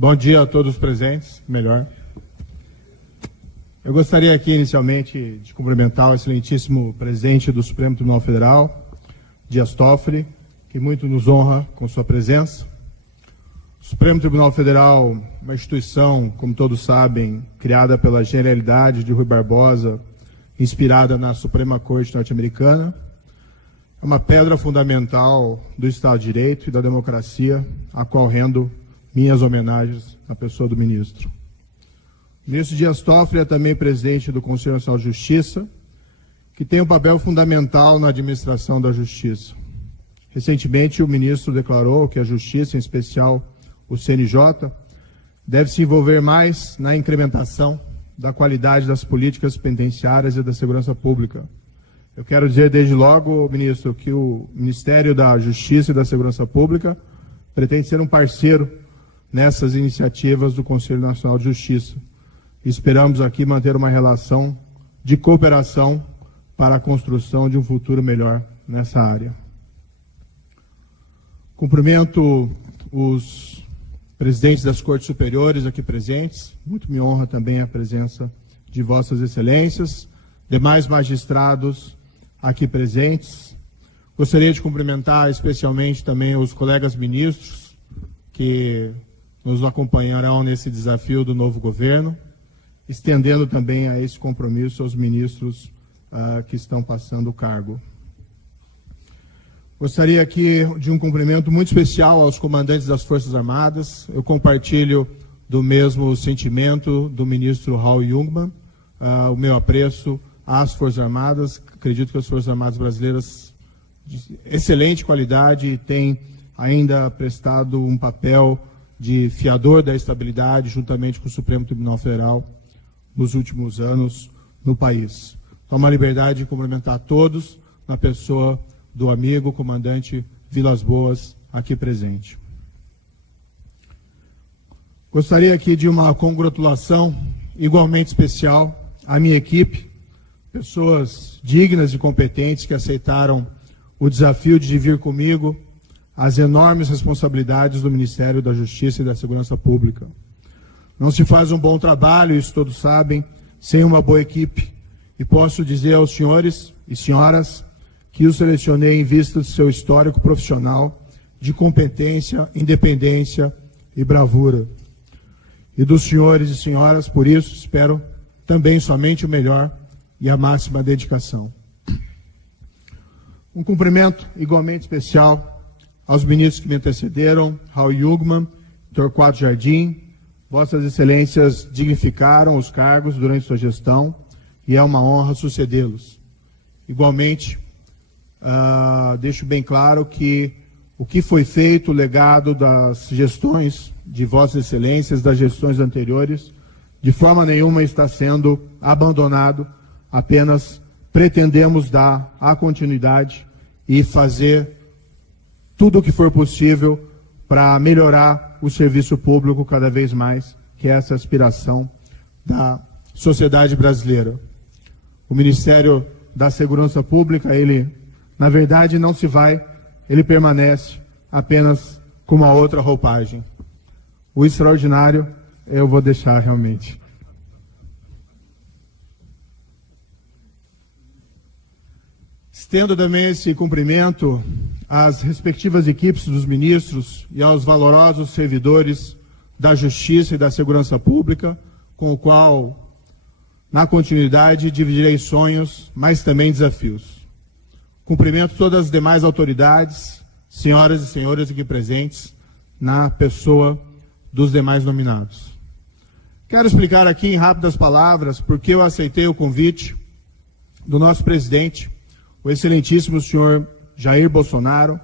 Bom dia a todos os presentes, melhor. Eu gostaria aqui, inicialmente, de cumprimentar o excelentíssimo presidente do Supremo Tribunal Federal, Dias Toffoli, que muito nos honra com sua presença. O Supremo Tribunal Federal, uma instituição, como todos sabem, criada pela genialidade de Rui Barbosa, inspirada na Suprema Corte norte-americana, é uma pedra fundamental do Estado de Direito e da democracia, a qual rendo minhas homenagens à pessoa do ministro. O ministro Dias Toffoli é também presidente do Conselho Nacional de Justiça, que tem um papel fundamental na administração da justiça. Recentemente, o ministro declarou que a justiça, em especial o CNJ, deve se envolver mais na incrementação da qualidade das políticas penitenciárias e da segurança pública. Eu quero dizer desde logo, ministro, que o Ministério da Justiça e da Segurança Pública pretende ser um parceiro nessas iniciativas do Conselho Nacional de Justiça. Esperamos aqui manter uma relação de cooperação para a construção de um futuro melhor nessa área. Cumprimento os presidentes das Cortes Superiores aqui presentes. Muito me honra também a presença de Vossas Excelências, demais magistrados aqui presentes. Gostaria de cumprimentar especialmente também os colegas ministros que nos acompanharão nesse desafio do novo governo, estendendo também a esse compromisso aos ministros que estão passando o cargo. Gostaria aqui de um cumprimento muito especial aos comandantes das Forças Armadas. Eu compartilho do mesmo sentimento do ministro Raul Jungmann, o meu apreço às Forças Armadas. Acredito que as Forças Armadas brasileiras de excelente qualidade têm ainda prestado um papel de fiador da estabilidade juntamente com o Supremo Tribunal Federal nos últimos anos no país. Tomo a liberdade de cumprimentar a todos na pessoa do amigo comandante Vilas Boas aqui presente. Gostaria aqui de uma congratulação igualmente especial à minha equipe, pessoas dignas e competentes que aceitaram o desafio de dividir comigo as enormes responsabilidades do Ministério da Justiça e da Segurança Pública. Não se faz um bom trabalho, isso todos sabem, sem uma boa equipe. E posso dizer aos senhores e senhoras que os selecionei em vista do seu histórico profissional de competência, independência e bravura. E dos senhores e senhoras, por isso, espero também somente o melhor e a máxima dedicação. Um cumprimento igualmente especial aos ministros que me antecederam, Raul Jungmann, Torquato Jardim. Vossas Excelências dignificaram os cargos durante sua gestão e é uma honra sucedê-los. Igualmente, deixo bem claro que o que foi feito, o legado das gestões de Vossas Excelências, das gestões anteriores, de forma nenhuma está sendo abandonado, apenas pretendemos dar a continuidade e fazer tudo o que for possível para melhorar o serviço público cada vez mais, que é essa aspiração da sociedade brasileira. O Ministério da Segurança Pública, ele, na verdade, não se vai, ele permanece apenas com uma outra roupagem. O extraordinário eu vou deixar realmente. Estendo também esse cumprimento às respectivas equipes dos ministros e aos valorosos servidores da Justiça e da Segurança Pública, com o qual, na continuidade, dividirei sonhos, mas também desafios. Cumprimento todas as demais autoridades, senhoras e senhores aqui presentes, na pessoa dos demais nominados. Quero explicar aqui em rápidas palavras porque eu aceitei o convite do nosso presidente, o excelentíssimo senhor Jair Bolsonaro,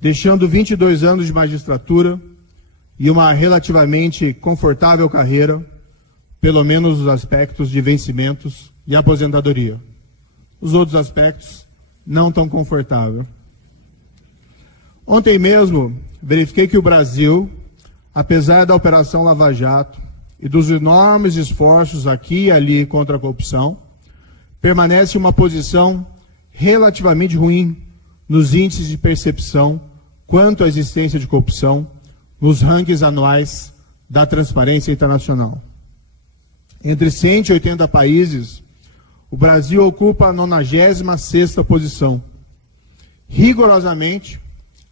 deixando 22 anos de magistratura e uma relativamente confortável carreira, pelo menos os aspectos de vencimentos e aposentadoria. Os outros aspectos não tão confortável. Ontem mesmo, verifiquei que o Brasil, apesar da Operação Lava Jato e dos enormes esforços aqui e ali contra a corrupção, permanece em uma posição relativamente ruim nos índices de percepção quanto à existência de corrupção nos rankings anuais da Transparência Internacional. Entre 180 países, o Brasil ocupa a 96ª posição. Rigorosamente,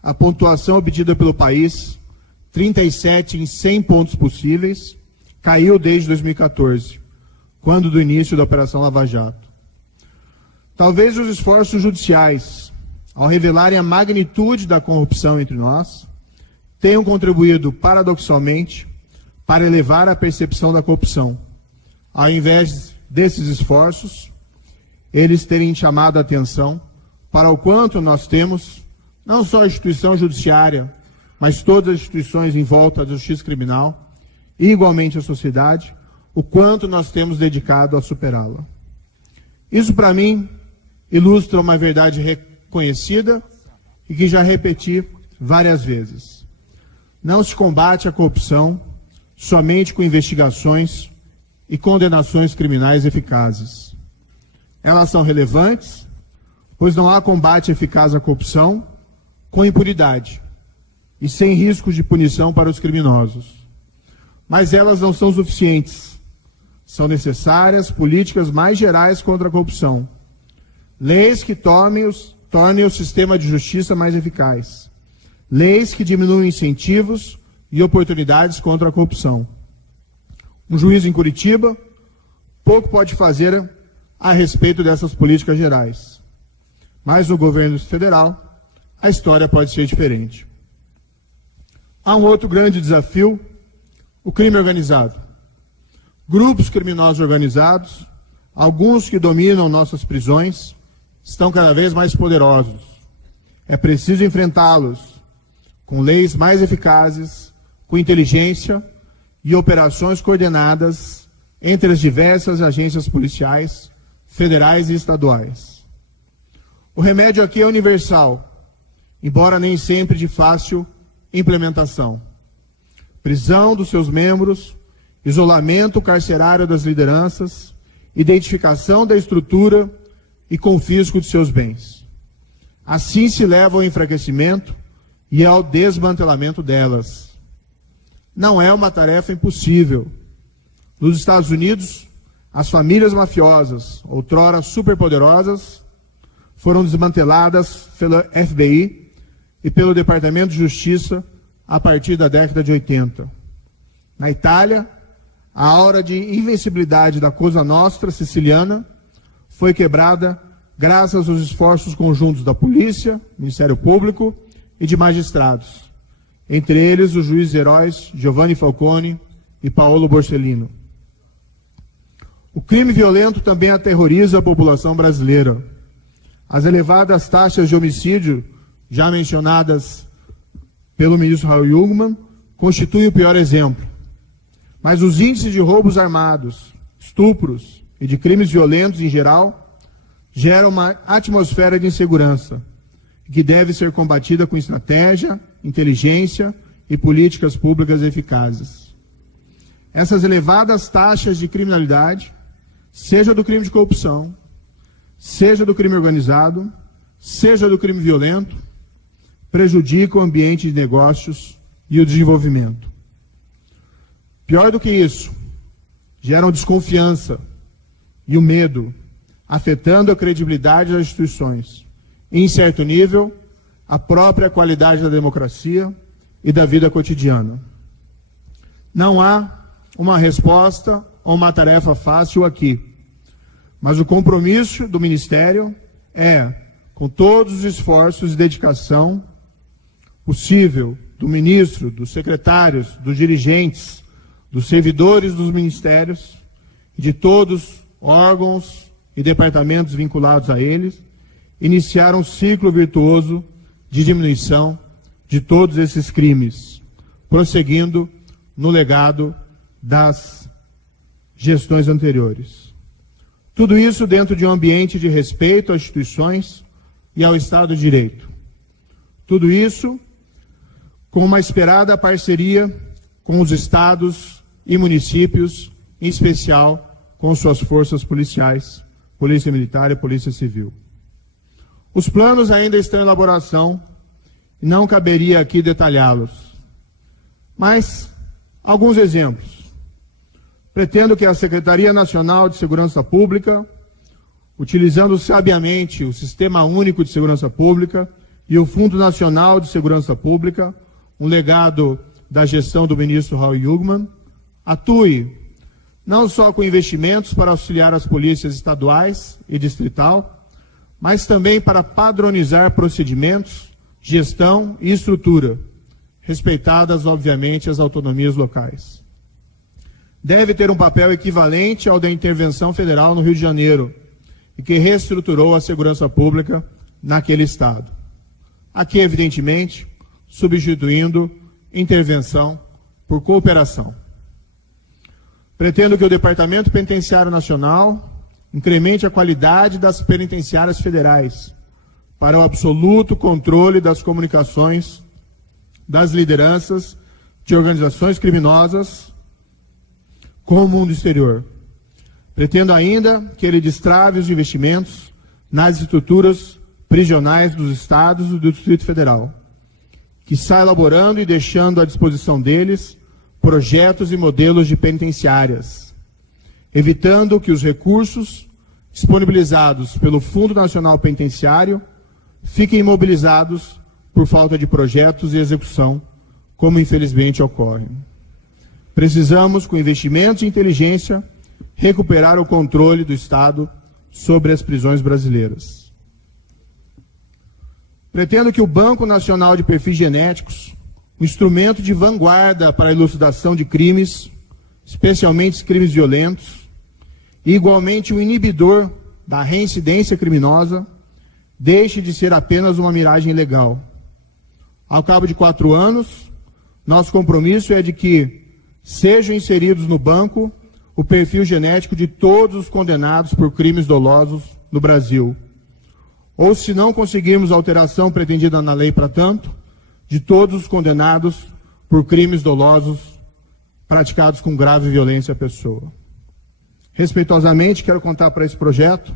a pontuação obtida pelo país, 37 em 100 pontos possíveis, caiu desde 2014, quando do início da Operação Lava Jato. Talvez os esforços judiciais, ao revelarem a magnitude da corrupção entre nós, tenham contribuído, paradoxalmente, para elevar a percepção da corrupção. Ao invés desses esforços, eles terem chamado a atenção para o quanto nós temos, não só a instituição judiciária, mas todas as instituições em volta da justiça criminal, e igualmente a sociedade, o quanto nós temos dedicado a superá-la. Isso, para mim, ilustra uma verdade reconhecida e que já repeti várias vezes. Não se combate a corrupção somente com investigações e condenações criminais eficazes. Elas são relevantes, pois não há combate eficaz à corrupção com impunidade e sem risco de punição para os criminosos. Mas elas não são suficientes. São necessárias políticas mais gerais contra a corrupção. Leis que tornem o sistema de justiça mais eficaz. Leis que diminuam incentivos e oportunidades contra a corrupção. Um juiz em Curitiba pouco pode fazer a respeito dessas políticas gerais. Mas no governo federal, a história pode ser diferente. Há um outro grande desafio, o crime organizado. Grupos criminosos organizados, alguns que dominam nossas prisões, estão cada vez mais poderosos. É preciso enfrentá-los com leis mais eficazes, com inteligência e operações coordenadas entre as diversas agências policiais, federais e estaduais. O remédio aqui é universal, embora nem sempre de fácil implementação. Prisão dos seus membros, isolamento carcerário das lideranças, identificação da estrutura e confisco de seus bens. Assim se leva ao enfraquecimento e ao desmantelamento delas. Não é uma tarefa impossível. Nos Estados Unidos, as famílias mafiosas, outrora superpoderosas, foram desmanteladas pela FBI e pelo Departamento de Justiça a partir da década de 80. Na Itália, a aura de invencibilidade da Cosa Nostra siciliana foi quebrada graças aos esforços conjuntos da polícia, Ministério Público e de magistrados, entre eles os juízes heróis Giovanni Falcone e Paolo Borsellino. O crime violento também aterroriza a população brasileira. As elevadas taxas de homicídio, já mencionadas pelo ministro Raul Jungmann, constituem o pior exemplo. Mas os índices de roubos armados, estupros e de crimes violentos em geral geram uma atmosfera de insegurança que deve ser combatida com estratégia, inteligência e políticas públicas eficazes. Essas elevadas taxas de criminalidade, seja do crime de corrupção, seja do crime organizado, seja do crime violento, prejudicam o ambiente de negócios e o desenvolvimento. Pior do que isso, geram desconfiança e o medo, afetando a credibilidade das instituições e, em certo nível, a própria qualidade da democracia e da vida cotidiana. Não há uma resposta ou uma tarefa fácil aqui, mas o compromisso do Ministério é, com todos os esforços e dedicação possível do ministro, dos secretários, dos dirigentes, dos servidores dos ministérios, de todos os órgãos e departamentos vinculados a eles, iniciar um ciclo virtuoso de diminuição de todos esses crimes, prosseguindo no legado das gestões anteriores. Tudo isso dentro de um ambiente de respeito às instituições e ao Estado de Direito. Tudo isso com uma esperada parceria com os estados e municípios, em especial com suas forças policiais, Polícia Militar e Polícia Civil. Os planos ainda estão em elaboração e não caberia aqui detalhá-los. Mas Alguns exemplos. Pretendo que a Secretaria Nacional de Segurança Pública, utilizando sabiamente o Sistema Único de Segurança Pública e o Fundo Nacional de Segurança Pública, um legado da gestão do ministro Raul Jungmann, atue não só com investimentos para auxiliar as polícias estaduais e distrital, mas também para padronizar procedimentos, gestão e estrutura, respeitadas, obviamente, as autonomias locais. Deve ter um papel equivalente ao da intervenção federal no Rio de Janeiro, e que reestruturou a segurança pública naquele estado. Aqui, evidentemente, substituindo intervenção por cooperação. Pretendo que o Departamento Penitenciário Nacional incremente a qualidade das penitenciárias federais para o absoluto controle das comunicações das lideranças de organizações criminosas com o mundo exterior. Pretendo ainda que ele destrave os investimentos nas estruturas prisionais dos estados e do Distrito Federal, que está elaborando e deixando à disposição deles projetos e modelos de penitenciárias, evitando que os recursos disponibilizados pelo Fundo Nacional Penitenciário fiquem imobilizados por falta de projetos e execução, como infelizmente ocorre. Precisamos, com investimentos e inteligência, recuperar o controle do Estado sobre as prisões brasileiras. Pretendo que o Banco Nacional de Perfis Genéticos, um instrumento de vanguarda para a elucidação de crimes, especialmente crimes violentos, e igualmente um inibidor da reincidência criminosa, deixe de ser apenas uma miragem legal. Ao cabo de 4 anos, nosso compromisso é de que sejam inseridos no banco o perfil genético de todos os condenados por crimes dolosos no Brasil. Ou, se não conseguirmos a alteração pretendida na lei para tanto, de todos os condenados por crimes dolosos praticados com grave violência à pessoa. Respeitosamente, quero contar para esse projeto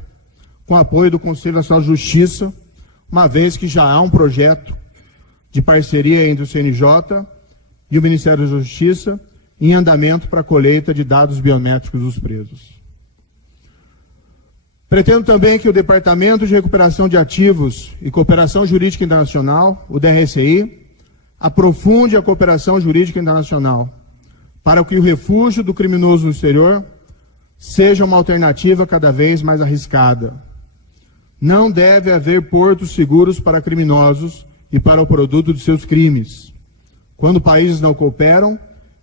com o apoio do Conselho Nacional de Justiça, uma vez que já há um projeto de parceria entre o CNJ e o Ministério da Justiça em andamento para a colheita de dados biométricos dos presos. Pretendo também que o Departamento de Recuperação de Ativos e Cooperação Jurídica Internacional, o DRCI, aprofunde a cooperação jurídica internacional, para que o refúgio do criminoso no exterior seja uma alternativa cada vez mais arriscada. Não deve haver portos seguros para criminosos e para o produto de seus crimes. Quando países não cooperam,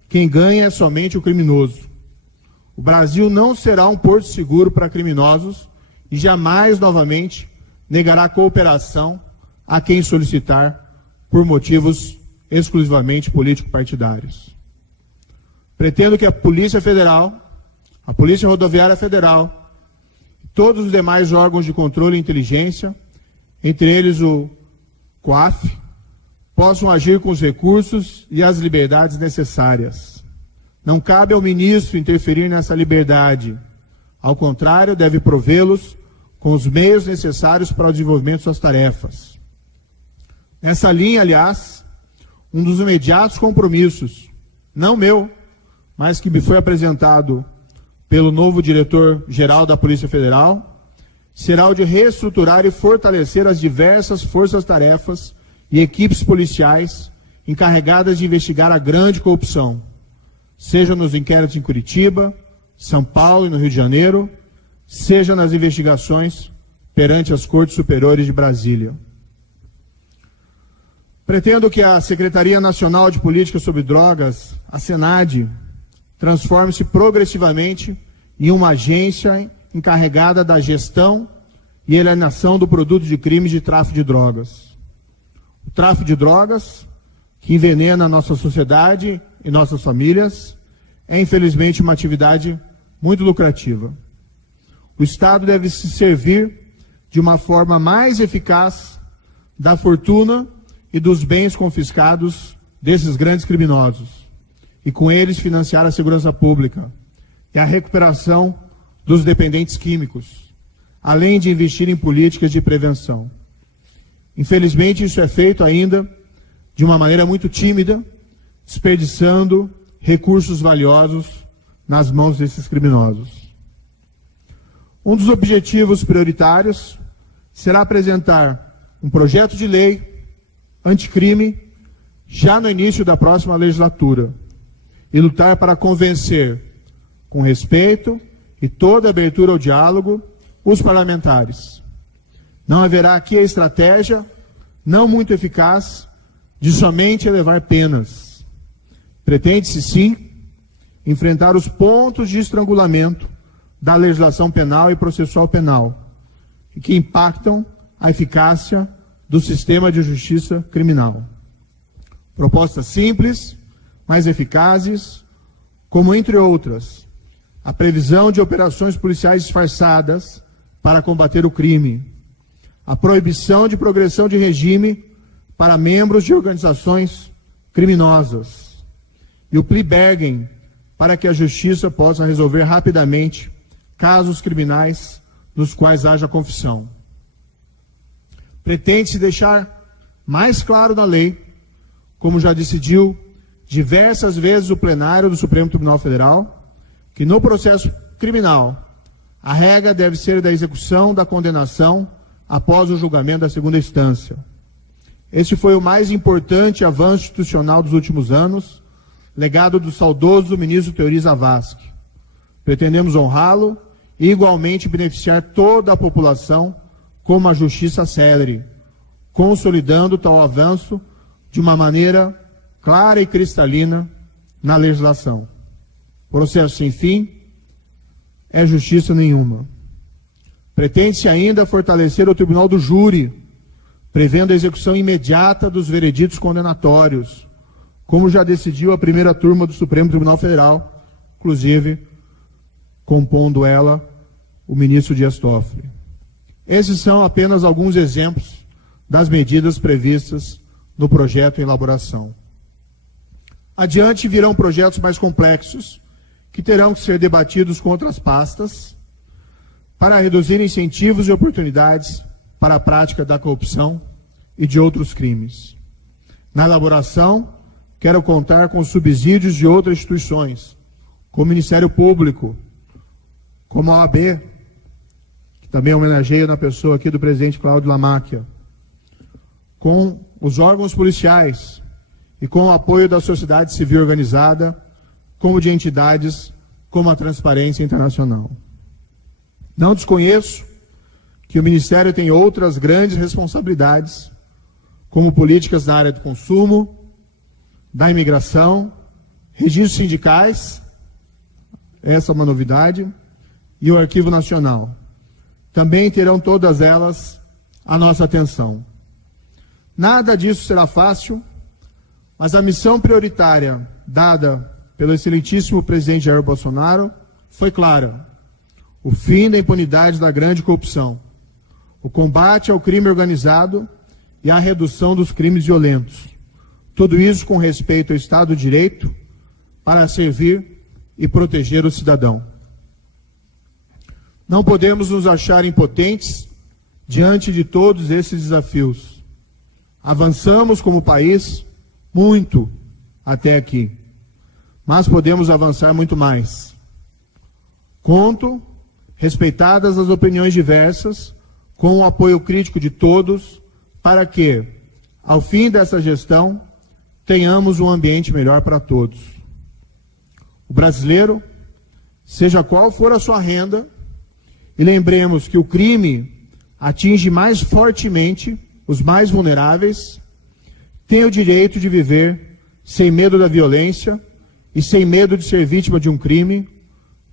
quem ganha é somente o criminoso. O Brasil não será um porto seguro para criminosos e jamais, novamente, negará cooperação a quem solicitar por motivos exclusivamente político-partidários. Pretendo que a Polícia Federal, a Polícia Rodoviária Federal, e todos os demais órgãos de controle e inteligência, entre eles o COAF, possam agir com os recursos e as liberdades necessárias. Não cabe ao ministro interferir nessa liberdade. Ao contrário, deve provê-los com os meios necessários para o desenvolvimento de suas tarefas. Nessa linha, aliás, um dos imediatos compromissos, não meu, mas que me foi apresentado pelo novo diretor-geral da Polícia Federal, será o de reestruturar e fortalecer as diversas forças-tarefas e equipes policiais encarregadas de investigar a grande corrupção, seja nos inquéritos em Curitiba, São Paulo e no Rio de Janeiro, seja nas investigações perante as Cortes Superiores de Brasília. Pretendo que a Secretaria Nacional de Política sobre Drogas, a SENAD, transforme-se progressivamente em uma agência encarregada da gestão e alienação do produto de crimes de tráfico de drogas. O tráfico de drogas, que envenena a nossa sociedade e nossas famílias, é infelizmente uma atividade muito lucrativa. O Estado deve se servir de uma forma mais eficaz da fortuna e dos bens confiscados desses grandes criminosos, e com eles financiar a segurança pública e a recuperação dos dependentes químicos, além de investir em políticas de prevenção. Infelizmente, isso é feito ainda de uma maneira muito tímida, desperdiçando recursos valiosos nas mãos desses criminosos. Um dos objetivos prioritários será apresentar um projeto de lei anticrime já no início da próxima legislatura e lutar para convencer, com respeito e toda abertura ao diálogo, os parlamentares. Não haverá aqui a estratégia, não muito eficaz, de somente elevar penas. Pretende-se, sim, enfrentar os pontos de estrangulamento da legislação penal e processual penal, que impactam a eficácia do sistema de justiça criminal. Propostas simples, mas eficazes, como, entre outras, a previsão de operações policiais disfarçadas para combater o crime, a proibição de progressão de regime para membros de organizações criminosas e o plea bargain para que a justiça possa resolver rapidamente casos criminais nos quais haja confissão. Pretende-se deixar mais claro na lei, como já decidiu diversas vezes o plenário do Supremo Tribunal Federal, que no processo criminal a regra deve ser da execução da condenação após o julgamento da segunda instância. Este foi o mais importante avanço institucional dos últimos anos, legado do saudoso ministro Teori Zavascki. Pretendemos honrá-lo e igualmente beneficiar toda a população com uma justiça célere, consolidando tal avanço de uma maneira clara e cristalina na legislação. Processo sem fim é justiça nenhuma. Pretende-se ainda fortalecer o Tribunal do Júri, prevendo a execução imediata dos vereditos condenatórios, como já decidiu a primeira turma do Supremo Tribunal Federal, inclusive compondo ela o ministro Dias Toffoli. Esses são apenas alguns exemplos das medidas previstas no projeto em elaboração. Adiante virão projetos mais complexos, que terão que ser debatidos com outras pastas, para reduzir incentivos e oportunidades para a prática da corrupção e de outros crimes. Na elaboração, quero contar com os subsídios de outras instituições, como o Ministério Público, como a OAB, que também homenageia na pessoa aqui do presidente Cláudio Lamáquia, com os órgãos policiais e com o apoio da sociedade civil organizada, como de entidades como a Transparência Internacional. Não desconheço que o Ministério tem outras grandes responsabilidades, como políticas na área do consumo, da imigração, registros sindicais, essa é uma novidade, e o Arquivo Nacional. Também terão todas elas a nossa atenção. Nada disso será fácil, mas a missão prioritária dada pelo excelentíssimo presidente Jair Bolsonaro foi clara: o fim da impunidade da grande corrupção, o combate ao crime organizado e a redução dos crimes violentos. Tudo isso com respeito ao Estado de Direito, para servir e proteger o cidadão. Não podemos nos achar impotentes diante de todos esses desafios. Avançamos como país muito até aqui, mas podemos avançar muito mais. Conto, respeitadas as opiniões diversas, com o apoio crítico de todos, para que, ao fim dessa gestão, tenhamos um ambiente melhor para todos. O brasileiro, seja qual for a sua renda, e lembremos que o crime atinge mais fortemente os mais vulneráveis, tem o direito de viver sem medo da violência e sem medo de ser vítima de um crime,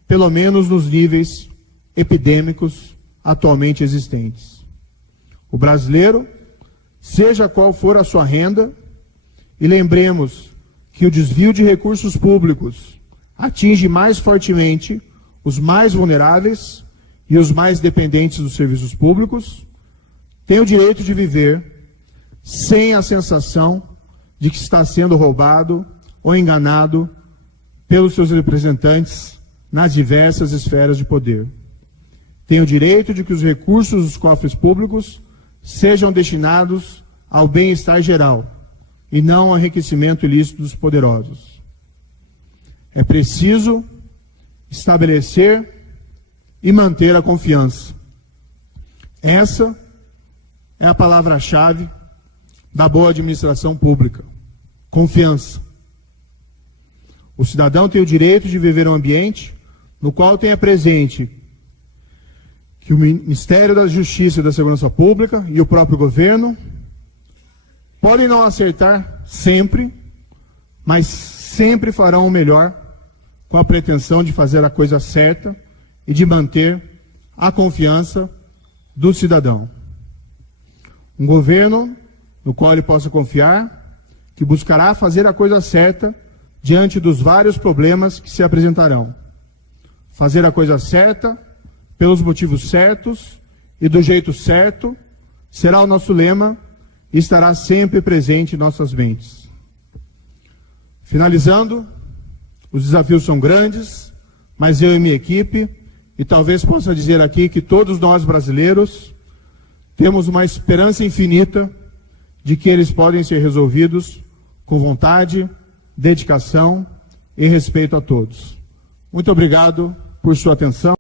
pelo menos nos níveis epidêmicos atualmente existentes. O brasileiro, seja qual for a sua renda, e lembremos que o desvio de recursos públicos atinge mais fortemente os mais vulneráveis e os mais dependentes dos serviços públicos, tem o direito de viver sem a sensação de que está sendo roubado ou enganado pelos seus representantes nas diversas esferas de poder. Tem o direito de que os recursos dos cofres públicos sejam destinados ao bem-estar geral e não ao enriquecimento ilícito dos poderosos. É preciso estabelecer e manter a confiança. Essa é a palavra-chave da boa administração pública. Confiança. O cidadão tem o direito de viver um ambiente no qual tenha presente que o Ministério da Justiça e da Segurança Pública e o próprio governo podem não acertar sempre, mas sempre farão o melhor com a pretensão de fazer a coisa certa e de manter a confiança do cidadão. Um governo no qual ele possa confiar, que buscará fazer a coisa certa diante dos vários problemas que se apresentarão. Fazer a coisa certa, pelos motivos certos e do jeito certo, será o nosso lema e estará sempre presente em nossas mentes. Finalizando, os desafios são grandes, mas eu e minha equipe, e talvez possa dizer aqui que todos nós brasileiros temos uma esperança infinita de que eles podem ser resolvidos com vontade, dedicação e respeito a todos. Muito obrigado por sua atenção.